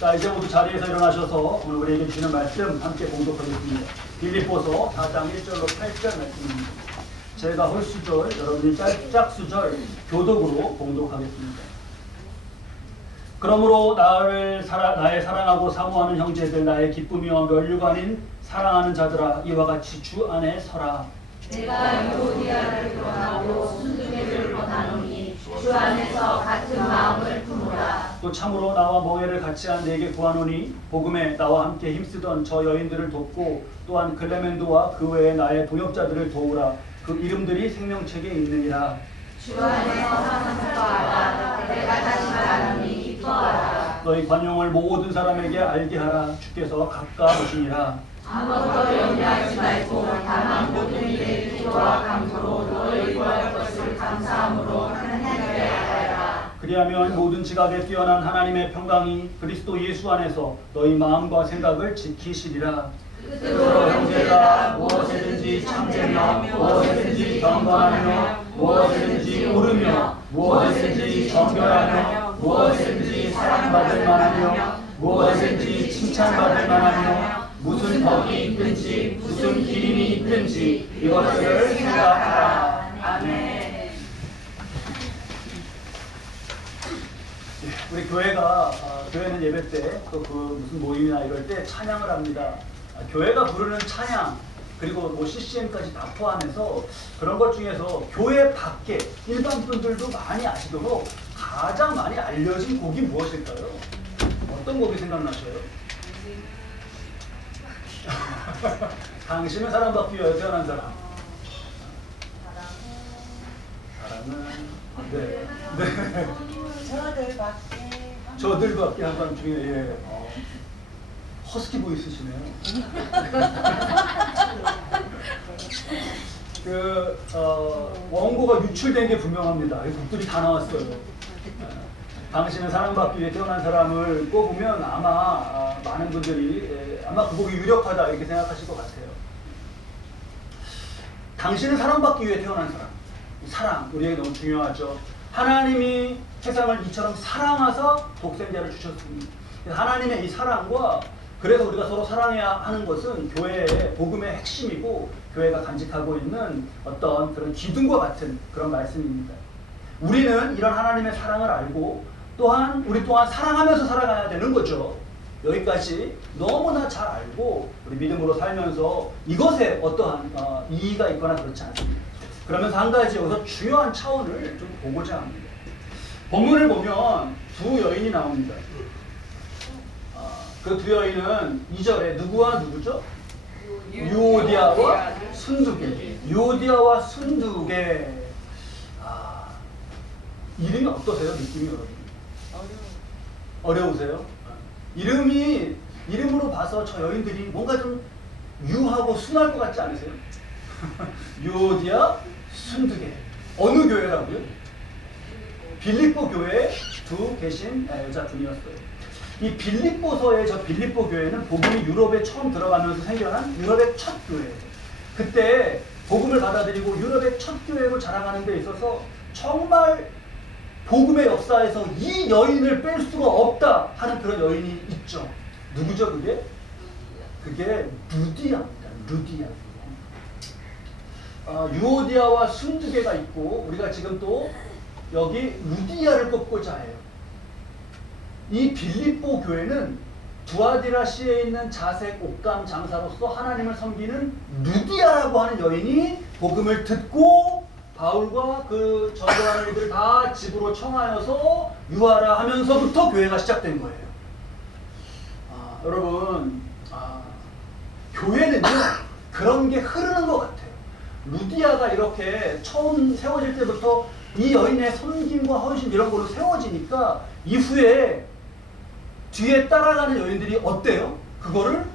자, 이제 모두 자리에서 일어나셔서 오늘 우리에게 주시는 말씀 함께 봉독하겠습니다. 빌립보서 4장 1절로 8절 말씀입니다. 제가 홀수절, 여러분이 짝수절 교독으로 봉독하겠습니다. 그러므로 나의 사랑하고 사모하는 형제들, 나의 기쁨이와 면류관인 사랑하는 자들아, 이와 같이 주 안에 서라. 내가 유오디아를 원하고 순두개를 원하노니 주 안에서 같은 마음을 품으라. 또 참으로 나와 멍에를 같이 한 네게 구하노니 복음에 나와 함께 힘쓰던 저 여인들을 돕고 또한 클레멘도와 그 외에 나의 동역자들을 도우라. 그 이름들이 생명책에 있느니라. 주 안에서 항상 알아. 내가 다시 말하노니 기뻐하라. 너희 관용을 모든 사람에게 알게 하라. 주께서 가까우시니라. 아무것도 염려하지 말고 다만 모든 일에 기도와 간구로 너희 구할 것을 감사함으로 하나님께 알아라. 그리하면 모든 지각에 뛰어난 하나님의 평강이 그리스도 예수 안에서 너희 마음과 생각을 지키시리라. 그러므로 형제가 무엇이든지 참되며 무엇이든지 경건하며 무엇이든지 옳으며 무엇이든지 정결하며 무엇이든지 사랑받을 만하며 무엇이든지 칭찬받을 만하며 무슨 덕이 있든지 무슨 기림이 있든지 이것들을 생각하라. 아멘. 우리 교회는 예배 때 또 그 무슨 모임이나 이럴 때 찬양을 합니다. 교회가 부르는 찬양 그리고 뭐 CCM까지 다 포함해서 그런 것 중에서 교회 밖에 일반 분들도 많이 아시도록 가장 많이 알려진 곡이 무엇일까요? 어떤 곡이 생각나셔요? 당신은 사랑받기 위하여 태어난 사람. 사랑은 네. 저들밖에 한 사람 중에 예. 허스키 보이스시네요. 원고가 유출된 게 분명합니다. 곡들이 다 나왔어요. 당신은 사랑받기 위해 태어난 사람을 꼽으면 아마 많은 분들이 아마 그 곡이 유력하다 이렇게 생각하실 것 같아요. 당신은 사랑받기 위해 태어난 사람. 사랑, 우리에게 너무 중요하죠. 하나님이 세상을 이처럼 사랑하사 독생자를 주셨습니다. 하나님의 이 사랑과 그래서 우리가 서로 사랑해야 하는 것은 교회의 복음의 핵심이고 교회가 간직하고 있는 어떤 그런 기둥과 같은 그런 말씀입니다. 우리는 이런 하나님의 사랑을 알고 또한 우리 또한 사랑하면서 살아가야 되는 거죠. 여기까지 너무나 잘 알고 우리 믿음으로 살면서 이것에 어떠한 이의가 있거나 그렇지 않습니다. 그러면서 한 가지 여기서 중요한 차원을 좀 보고자 합니다. 본문을 보면 두 여인이 나옵니다. 그 두 여인은 2절에 누구와 누구죠? 유오디아와 순두개. 유오디아와 순두개. 이름이 어떠세요? 느낌이 여러분? 어려우세요? 이름으로 봐서 저 여인들이 뭔가 좀 유하고 순할 것 같지 않으세요? 유오디아, 순두개. 어느 교회라고요? 빌립보 교회에 두 계신 여자분이었어요. 이 빌립보서의 저 빌립보 교회는 복음이 유럽에 처음 들어가면서 생겨난 유럽의 첫 교회예요. 그때 복음을 받아들이고 유럽의 첫 교회로 자라가는 데 있어서 정말 복음의 역사에서 이 여인을 뺄 수가 없다 하는 그런 여인이 있죠. 누구죠 그게? 그게 루디아입니다. 루디아. 유오디아와 순두개가 있고 우리가 지금 또 여기 루디아를 꼽고자 해요. 이 빌립보 교회는 두아디라시에 있는 자색 옷감 장사로서 하나님을 섬기는 루디아라고 하는 여인이 복음을 듣고 바울과 그 전도하는 이들을 다 집으로 청하여서 유하라 하면서부터 교회가 시작된 거예요. 여러분, 교회는요 그런 게 흐르는 것 같아요. 루디아가 이렇게 처음 세워질 때부터 이 여인의 섬김과 헌신 이런 걸로 세워지니까 이후에 뒤에 따라가는 여인들이 어때요? 그거를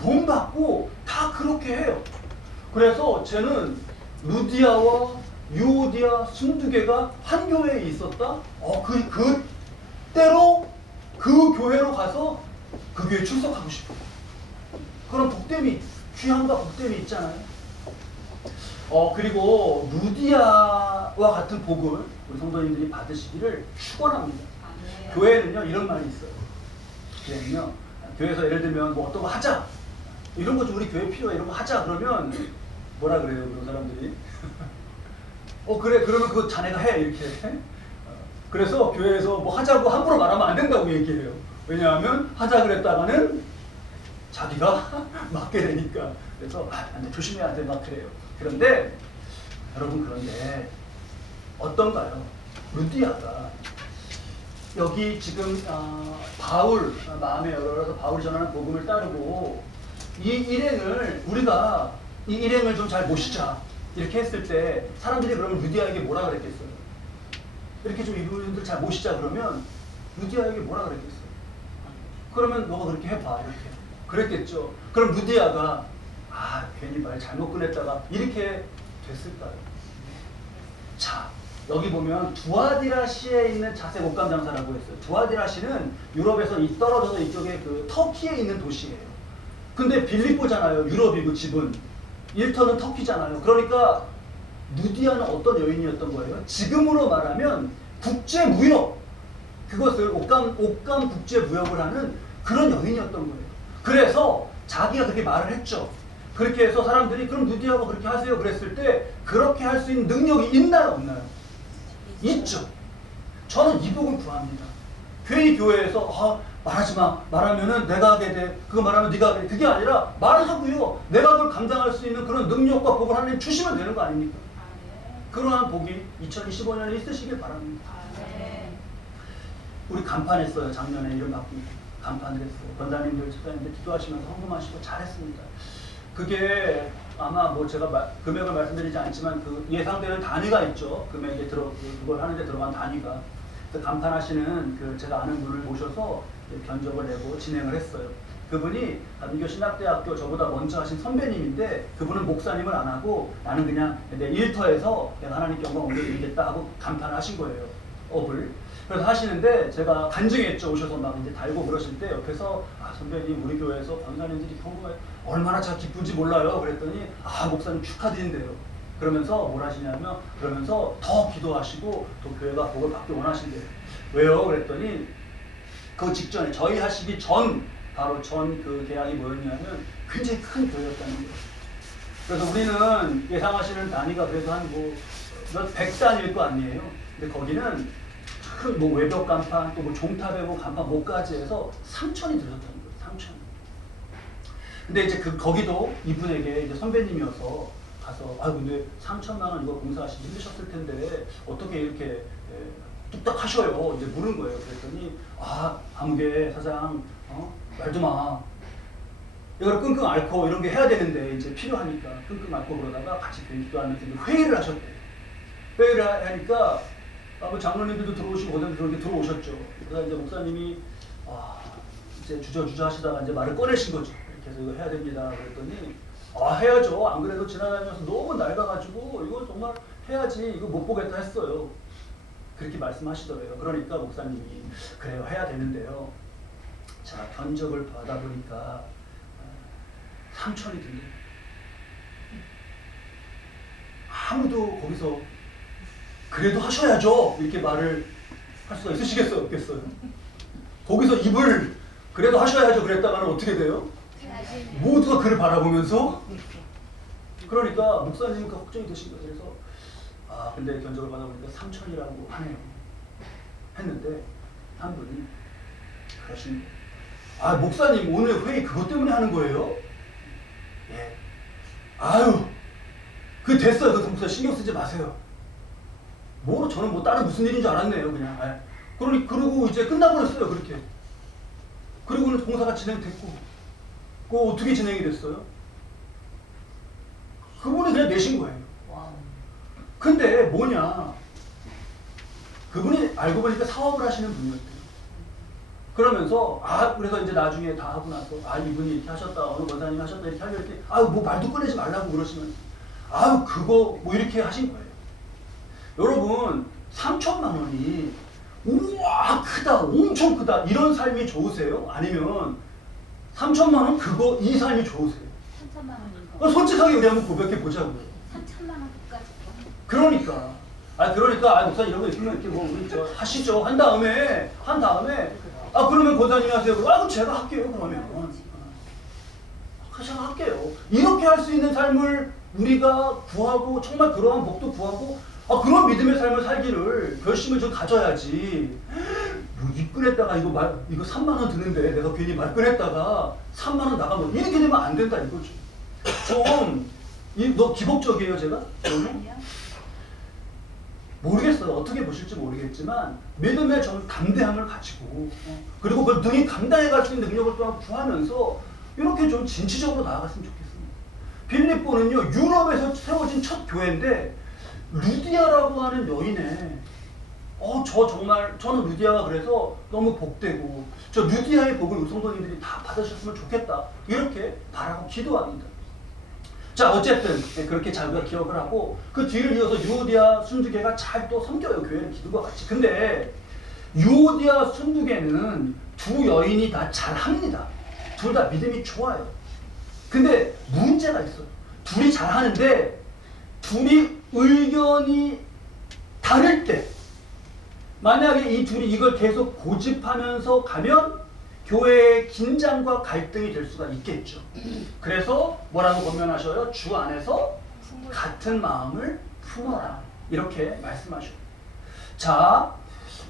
본받고 다 그렇게 해요. 그래서 쟤는 루디아와 유오디아, 순두개가 한 교회에 있었다? 그때로 그 교회로 가서 그 교회에 출석하고 싶어. 그런 복됨이, 귀함과 복됨이 있잖아요. 그리고 루디아와 같은 복을 우리 성도님들이 받으시기를 축원합니다. 교회는요 이런 말이 있어요. 기회는요. 교회에서 예를 들면 뭐 어떤 거 하자. 이런 거 좀 우리 교회 필요해. 이런 거 하자. 그러면 뭐라 그래요? 그런 사람들이. 그래. 그러면 그거 자네가 해. 이렇게. 그래서 교회에서 뭐 하자고 함부로 말하면 안 된다고 얘기해요. 왜냐하면 하자 그랬다가는 자기가 맞게 되니까. 그래서 안 돼. 조심해야 돼. 막 그래요. 그런데 여러분 그런데 어떤가요? 루디아가 여기 지금 바울 마음에 열어서 바울이 전하는 복음을 따르고 이 일행을 우리가 이 일행을 좀 잘 모시자 이렇게 했을 때 사람들이 그러면 루디아에게 뭐라 그랬겠어요? 이렇게 좀 이분들 잘 모시자 그러면 루디아에게 뭐라 그랬겠어요? 그러면 너가 그렇게 해봐 이렇게 그랬겠죠. 그럼 루디아가 괜히 말 잘못 꺼냈다가 이렇게 됐을까요? 자, 여기 보면 두아디라시에 있는 자색 옷감 장사라고 했어요. 두아디라시는 유럽에서 떨어져서 이쪽에 그 터키에 있는 도시예요. 근데 빌립보잖아요. 유럽이고 집은. 일터는 터키잖아요. 그러니까 루디아는 어떤 여인이었던 거예요? 지금으로 말하면 국제무역, 그것을 옷감 국제무역을 하는 그런 여인이었던 거예요. 그래서 자기가 그렇게 말을 했죠. 그렇게 해서 사람들이 그럼 루디아가 그렇게 하세요 그랬을 때 그렇게 할 수 있는 능력이 있나요 없나요? 있죠. 저는 이 복을 구합니다. 괜히 교회에서 말하지 마. 말하면은 내가 하게 돼. 그거 말하면 네가 하게 돼. 그게 아니라 말하고요. 내가 그걸 감당할 수 있는 그런 능력과 복을 하나님 주시면 되는 거 아닙니까? 그러한 복이 2025년에 있으시길 바랍니다. 우리 간판했어요. 작년에 이름 바꾸고 간판을 했어요. 권사님들, 집사님들 기도하시면서 헌금하시고 잘했습니다. 그게 아마 뭐 제가 금액을 말씀드리지 않지만 그 예상되는 단위가 있죠. 금액에 그걸 하는데 들어간 단위가. 그 간판하시는 그 제가 아는 분을 모셔서 견적을 내고 진행을 했어요. 그분이 감리교 신학대학교 저보다 먼저 하신 선배님인데 그분은 목사님을 안 하고 나는 그냥 내 일터에서 내가 하나님께 영광 옮겨드리겠다 하고 간판을 하신 거예요. 업을. 그래서 하시는데 제가 간증했죠. 오셔서 막 이제 달고 그러실 때 옆에서 선배님 우리 교회에서 권사님들이 헌금을 얼마나 제가 기쁜지 몰라요. 그랬더니 목사님 축하드린대요. 그러면서 뭘 하시냐면 그러면서 더 기도하시고 또 교회가 복을 받기 원하신대요. 왜요? 그랬더니 그 직전에 저희 하시기 전 바로 전 그 계약이 뭐였냐면 굉장히 큰 교회였다는 거예요. 그래서 우리는 예상하시는 단위가 그래도 한 몇 100단일 거 아니에요. 근데 거기는 큰 뭐 외벽 간판 또 뭐 종탑에 뭐 간판 뭐까지 해서 3천이 들었다는 거예요. 3천. 근데 이제 거기도 이분에게 이제 선배님이어서 가서 근데 3천만 원 이거 공사하시기 힘드셨을 텐데 어떻게 이렇게 뚝딱 하셔요? 이제 물은 거예요. 그랬더니 아무개 사장 말도 마. 이걸 끙끙 앓고 이런 게 해야 되는데 이제 필요하니까 끙끙 앓고 그러다가 같이 기도하면서 회의를 하셨대요. 회의를 하니까 뭐 장로님들도 들어오시고 고등들도 이렇게 들어오셨죠. 그래서 이제 목사님이 이제 주저주저 하시다가 이제 말을 꺼내신 거죠. 이렇게 해서 이거 해야 됩니다. 그랬더니 해야죠. 안 그래도 지나다니면서 너무 낡아가지고 이거 정말 해야지 이거 못 보겠다 했어요. 그렇게 말씀하시더래요. 그러니까 목사님이 그래요. 해야 되는데요. 자, 견적을 받아보니까 3천이 든대요. 아무도 거기서 그래도 하셔야죠. 이렇게 말을 할 수가 있으시겠어요? 없겠어요? 거기서 입을 그래도 하셔야죠. 그랬다가는 어떻게 돼요? 모두가 그를 바라보면서 그러니까 목사님은 걱정이 되신 거예요. 그래서 근데 견적을 받아보니까 3천이라고 하네요. 했는데 한 분이 그러신 거예요. 목사님 오늘 회의 그것 때문에 하는 거예요? 예. 그 됐어요. 그 목사 신경 쓰지 마세요. 저는 다른 무슨 일인 줄 알았네요. 그냥. 그러고 이제 끝나버렸어요. 그렇게. 그리고는 공사가 진행됐고 그거 어떻게 진행이 됐어요? 그분이 그냥 내신 거예요. 근데 뭐냐, 그분이 알고 보니까 사업을 하시는 분이었대요. 그러면서 그래서 이제 나중에 다 하고 나서 이분이 이렇게 하셨다, 어느 권사님이 하셨다 이렇게 하려 때 말도 꺼내지 말라고 그러시면서 그거 이렇게 하신 거예요. 여러분 3천만 원이 우와 크다, 엄청 크다 이런 삶이 좋으세요? 아니면 3천만 원 이 삶이 좋으세요? 3천만 원인 솔직하게 우리 한번 고백해 보자고요. 3천만 원까지. 그러니까 목사님 이런 거 있으면 이렇게 우리 하시죠. 한 다음에 그러면 권사님이 하세요. 그럼 제가 할게요. 그러면 제가 할게요. 이렇게 할 수 있는 삶을 우리가 구하고 정말 그러한 복도 구하고 그런 믿음의 삶을 살기를 결심을 좀 가져야지. 뭐 입금했다가 이거 3만 원 드는데 내가 괜히 말끔했다가 3만 원 나가면 이렇게 되면 안 된다 이거죠. 너 기복적이에요 제가? 아니요. 모르겠어요. 어떻게 보실지 모르겠지만 믿음의 전 담대함을 가지고 그리고 그 능히 감당해갈 수 있는 능력을 또한 구하면서 이렇게 좀 진취적으로 나아갔으면 좋겠습니다. 빌립보는요 유럽에서 세워진 첫 교회인데 루디아라고 하는 여인의 저는 루디아가 그래서 너무 복되고 저 루디아의 복을 우리 성도님들이 다 받으셨으면 좋겠다 이렇게 바라고 기도합니다. 자 어쨌든 그렇게 자기가 기억을 하고 그 뒤를 이어서 유오디아 순두개가 잘 또 섬겨요 교회를 기도가 같이. 근데 유오디아 순두개는 두 여인이 다 잘합니다. 둘 다 믿음이 좋아요. 근데 문제가 있어요. 둘이 잘하는데 둘이 의견이 다를 때 만약에 이 둘이 이걸 계속 고집하면서 가면 교회의 긴장과 갈등이 될 수가 있겠죠. 그래서 뭐라고 권면하셔요? 주 안에서 같은 마음을 품어라 이렇게 말씀하셔요. 자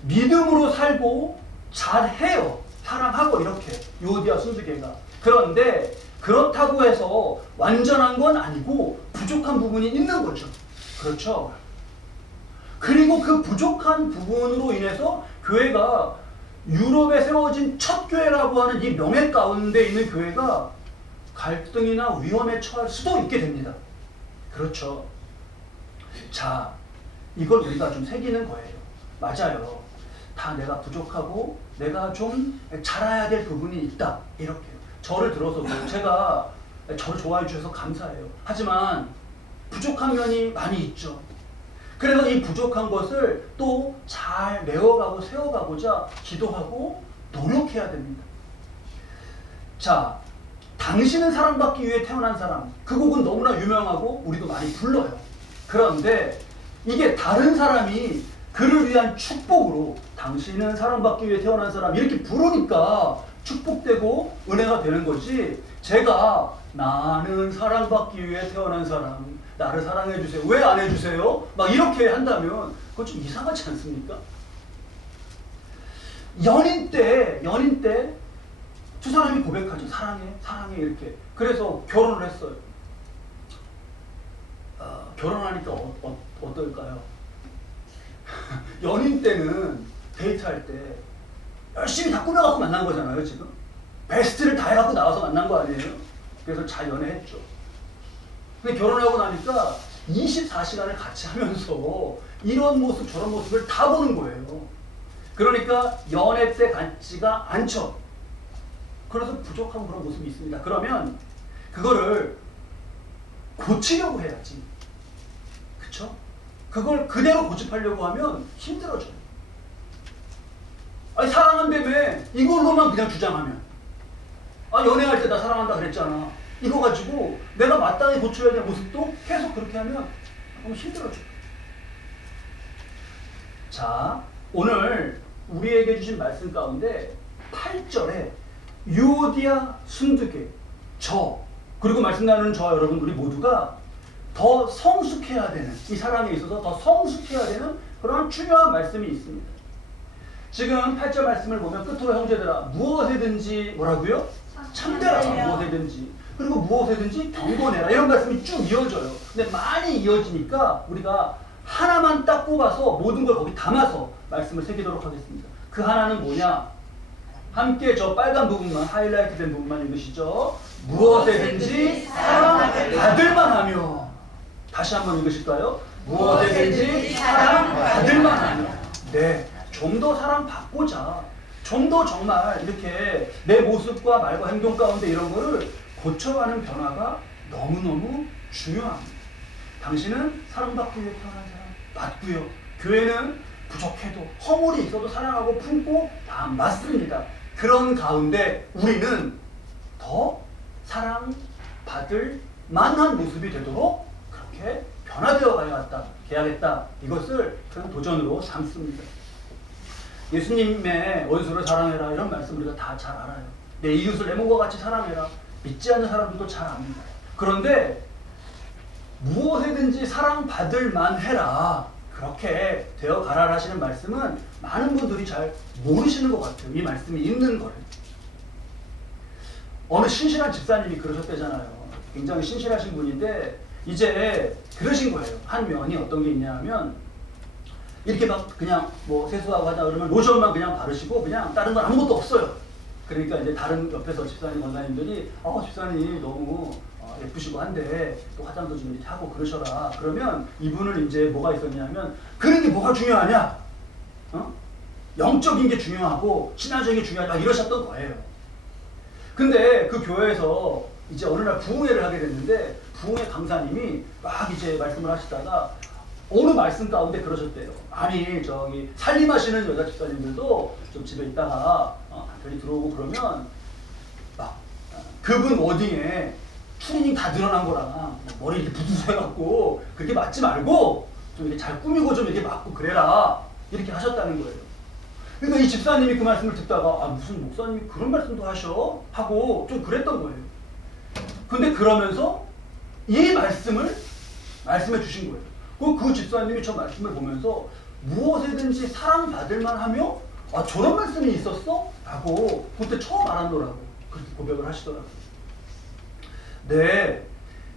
믿음으로 살고 잘해요. 사랑하고 이렇게 유오디아 순두개가. 그런데 그렇다고 해서 완전한 건 아니고 부족한 부분이 있는 거죠. 그렇죠? 그리고 그 부족한 부분으로 인해서 교회가 유럽에 세워진 첫 교회라고 하는 이 명예 가운데 있는 교회가 갈등이나 위험에 처할 수도 있게 됩니다. 그렇죠? 자, 이걸 우리가 좀 새기는 거예요. 맞아요. 다 내가 부족하고 내가 좀 잘해야 될 부분이 있다. 이렇게요. 저를 들어서도 제가 저를 좋아해 주셔서 감사해요. 하지만 부족한 면이 많이 있죠. 그래서 이 부족한 것을 또 잘 메워가고 세워가고자 기도하고 노력해야 됩니다. 자, 당신은 사랑받기 위해 태어난 사람. 그 곡은 너무나 유명하고 우리도 많이 불러요. 그런데 이게 다른 사람이 그를 위한 축복으로 당신은 사랑받기 위해 태어난 사람 이렇게 부르니까 축복되고 은혜가 되는 거지. 제가 나는 사랑받기 위해 태어난 사람 나를 사랑해 주세요. 왜 안 해주세요? 막 이렇게 한다면 그건 좀 이상하지 않습니까? 연인 때 두 사람이 고백하죠. 사랑해 이렇게. 그래서 결혼을 했어요. 결혼하니까 어떨까요? 연인 때는 데이트할 때 열심히 다 꾸며갖고 만난 거잖아요. 지금 베스트를 다 해갖고 나와서 만난 거 아니에요? 그래서 잘 연애했죠. 근데 결혼하고 나니까 24시간을 같이 하면서 이런 모습 저런 모습을 다 보는 거예요. 그러니까 연애 때 같지가 않죠. 그래서 부족한 그런 모습이 있습니다. 그러면 그거를 고치려고 해야지. 그쵸? 그걸 그대로 고집하려고 하면 힘들어져요. 아니 사랑한다며 이걸로만 그냥 주장하면 연애할 때 나 사랑한다 그랬잖아. 이거 가지고 내가 마땅히 고쳐야 될 모습도 계속 그렇게 하면 너무 힘들어져. 자, 오늘 우리에게 주신 말씀 가운데 8절에 유오디아 순두개 그리고 말씀 나누는 저와 여러분 우리 모두가 더 성숙해야 되는 이 사랑에 있어서 더 성숙해야 되는 그런 중요한 말씀이 있습니다. 지금 8절 말씀을 보면 끝으로 형제들아 무엇에든지 뭐라고요? 참되라. 무엇에든지 그리고 무엇에든지 경건해라 이런 말씀이 쭉 이어져요. 근데 많이 이어지니까 우리가 하나만 딱 뽑아서 모든 걸 거기 담아서 말씀을 새기도록 하겠습니다. 그 하나는 뭐냐? 함께 저 빨간 부분만 하이라이트 된 부분만 읽으시죠. 무엇에든지 사랑받을만 하며. 다시 한번 읽으실까요? 무엇에든지 사랑받을만 하며. 네, 좀 더 사랑받고자 좀 더 정말 이렇게 내 모습과 말과 행동 가운데 이런 거를 고쳐가는 변화가 너무너무 중요합니다. 당신은 사랑받기 위해 태어난 사람 맞고요. 교회는 부족해도 허물이 있어도 사랑하고 품고 다 맞습니다. 그런 가운데 우리는 더 사랑받을 만한 모습이 되도록 그렇게 변화되어 가야겠다. 이것을 그런 도전으로 삼습니다. 예수님의 원수를 사랑해라 이런 말씀 우리가 다 잘 알아요. 내 이웃을 내 몸과 같이 사랑해라. 믿지 않는 사람들도 잘 압니다. 그런데 무엇이든지 사랑받을 만해라. 그렇게 되어 가라 하시는 말씀은 많은 분들이 잘 모르시는 것 같아요. 이 말씀이 있는 거를. 어느 신실한 집사님이 그러셨대잖아요. 굉장히 신실하신 분인데 이제 그러신 거예요. 한 면이 어떤 게 있냐면 이렇게 막 그냥 뭐 세수하고 하자 그러면 로션만 그냥 바르시고 그냥 다른 건 아무것도 없어요. 그러니까 이제 다른 옆에서 집사님 원사님들이 집사님 너무 예쁘시고 한데 또 화장도 좀 이렇게 하고 그러셔라. 그러면 이분은 이제 뭐가 있었냐면 그런 게 뭐가 중요하냐? 영적인 게 중요하고 신화적인 게 중요하다 이러셨던 거예요. 근데 그 교회에서 이제 어느 날 부흥회를 하게 됐는데 부흥회 강사님이 막 이제 말씀을 하시다가 어느 말씀 가운데 그러셨대요. 아니 저기 살림하시는 여자 집사님들도 좀 집에 있다가 남편이 들어오고 그러면 막 그분 워딩에 추리닝 다 드러난 거랑 머리 이렇게 부두서 해갖고 그렇게 맞지 말고 좀 이렇게 잘 꾸미고 좀 이렇게 맞고 그래라 이렇게 하셨다는 거예요. 그러니까 이 집사님이 그 말씀을 듣다가 무슨 목사님이 그런 말씀도 하셔? 하고 좀 그랬던 거예요. 근데 그러면서 이 말씀을 말씀해 주신 거예요. 그 집사님이 저 말씀을 보면서 무엇이든지 사랑받을 만하며 저런 말씀이 있었어? 라고 그때 처음 알았더라고요. 그렇게 고백을 하시더라고요. 네,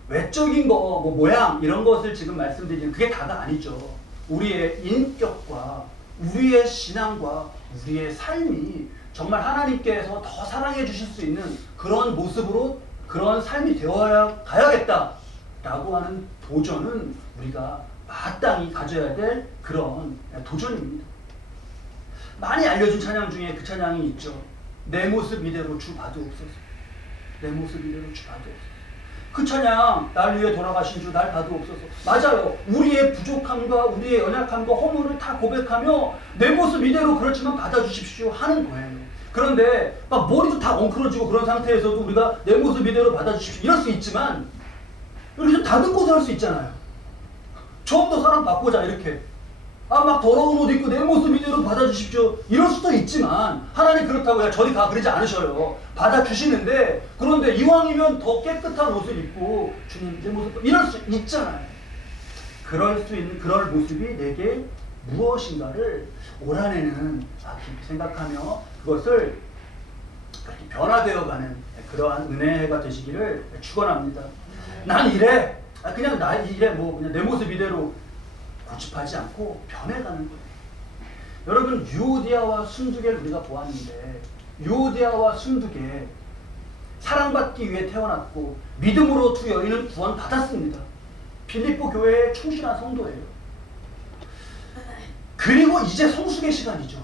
외적인 거, 뭐 모양 이런 것을 지금 말씀드리는 그게 다가 아니죠. 우리의 인격과 우리의 신앙과 우리의 삶이 정말 하나님께서 더 사랑해 주실 수 있는 그런 모습으로 그런 삶이 되어야 가야겠다라고 하는 도전은 우리가 마땅히 가져야 될 그런 도전입니다. 많이 알려진 찬양 중에 그 찬양이 있죠. 내 모습 이대로 주 봐주옵소서. 내 모습 이대로 주 봐주옵소서. 그 찬양 날 위해 돌아가신 주 날 봐주옵소서. 맞아요. 우리의 부족함과 우리의 연약함과 허물을 다 고백하며 내 모습 이대로 그렇지만 받아주십시오 하는 거예요. 그런데 막 머리도 다 엉클어지고 그런 상태에서도 우리가 내 모습 이대로 받아주십시오 이럴 수 있지만 이렇게 좀 다듬고도 할 수 있잖아요. 좀 더 사랑받고자 이렇게 막 더러운 옷 입고 내 모습 이대로 받아주십시오 이럴 수도 있지만 하나님 그렇다고 저리 가 그러지 않으셔요. 받아주시는데 그런데 이왕이면 더 깨끗한 옷을 입고 주님 내 모습 이럴 수 있잖아요. 그럴 수 있는 그럴 모습이 내게 무엇인가를 올 한해는 깊이 생각하며 그것을 그렇게 변화되어가는 그러한 은혜가 되시기를 축원합니다. 난 이래 그냥 나 이래 뭐 그냥 내 모습 이대로 고집하지 않고 변해가는 거예요. 여러분 유오디아와 순두개를 우리가 보았는데 유오디아와 순두개 사랑받기 위해 태어났고 믿음으로 두 여인은 구원 받았습니다. 빌립보 교회의 충실한 성도예요. 그리고 이제 성숙의 시간이죠.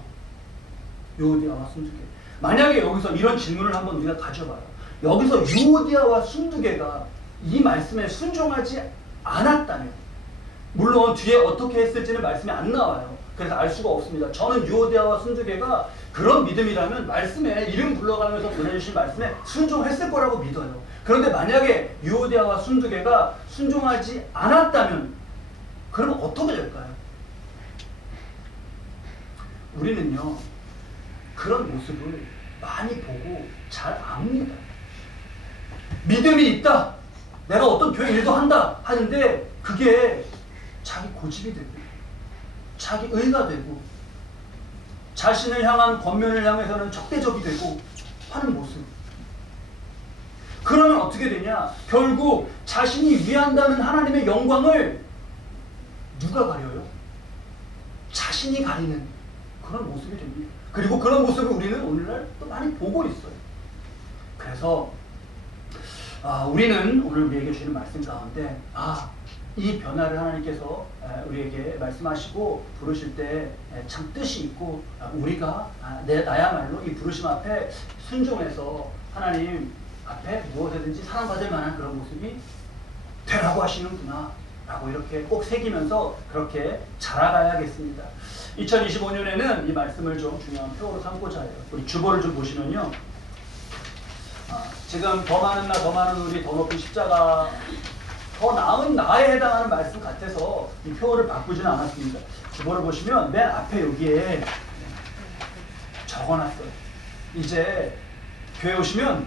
유오디아와 순두개. 만약에 여기서 이런 질문을 한번 우리가 가져봐요. 여기서 유오디아와 순두개가 이 말씀에 순종하지 않았다면 물론 뒤에 어떻게 했을지는 말씀이 안 나와요. 그래서 알 수가 없습니다. 저는 유오디아와 순두개가 그런 믿음이라면 말씀에 이름 불러가면서 보내주신 말씀에 순종했을 거라고 믿어요. 그런데 만약에 유오디아와 순두개가 순종하지 않았다면 그러면 어떻게 될까요? 우리는요 그런 모습을 많이 보고 잘 압니다. 믿음이 있다. 내가 어떤 교회 일도 한다 하는데 그게 자기 고집이 되고 자기 의가 되고 자신을 향한 권면을 향해서는 적대적이 되고 하는 모습. 그러면 어떻게 되냐? 결국 자신이 위한다는 하나님의 영광을 누가 가려요? 자신이 가리는 그런 모습이 됩니다. 그리고 그런 모습을 우리는 오늘날 또 많이 보고 있어요. 그래서 우리는 오늘 우리에게 주시는 말씀 가운데 이 변화를 하나님께서 우리에게 말씀하시고 부르실 때 참 뜻이 있고 우리가 나야말로 이 부르심 앞에 순종해서 하나님 앞에 무엇이든지 사랑받을 만한 그런 모습이 되라고 하시는구나 라고 이렇게 꼭 새기면서 그렇게 자라가야겠습니다. 2025년에는 이 말씀을 좀 중요한 표어로 삼고자 해요. 우리 주보를 좀 보시면요. 지금 더 많은 나, 더 많은 우리, 더 높은 십자가, 더 나은 나에 해당하는 말씀 같아서 이 표어를 바꾸지는 않았습니다. 주보를 보시면 맨 앞에 여기에 적어놨어요. 이제 교회 오시면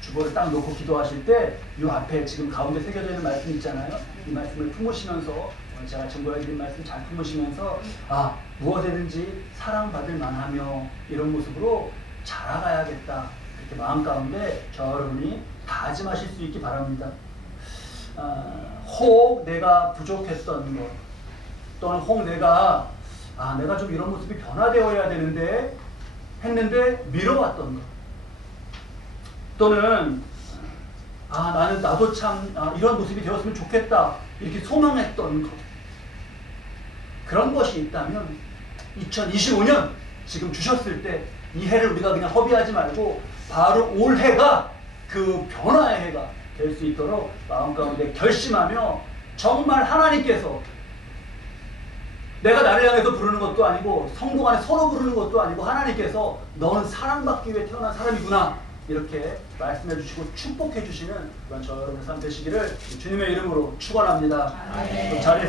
주보를 딱 놓고 기도하실 때 이 앞에 지금 가운데 새겨져 있는 말씀 있잖아요. 이 말씀을 품으시면서 오늘 제가 전거해드린 말씀 잘 품으시면서 무엇이든지 사랑받을 만하며 이런 모습으로 자라가야겠다. 이렇게 마음 가운데 저 여러분이 다짐하실 수 있기 바랍니다. 혹 내가 부족했던 것 또는 혹 내가 좀 이런 모습이 변화되어야 되는데 했는데 미뤄왔던 것 또는 나도 참 이런 모습이 되었으면 좋겠다 이렇게 소망했던 것 그런 것이 있다면 2025년 지금 주셨을 때 이 해를 우리가 그냥 허비하지 말고 바로 올해가 그 변화의 해가 될 수 있도록 마음 가운데 결심하며 정말 하나님께서 내가 나를 향해서 부르는 것도 아니고 성도 간에 서로 부르는 것도 아니고 하나님께서 너는 사랑받기 위해 태어난 사람이구나 이렇게 말씀해 주시고 축복해 주시는 그런 저 여러분의 삶 되시기를 주님의 이름으로 축원합니다. 자리에서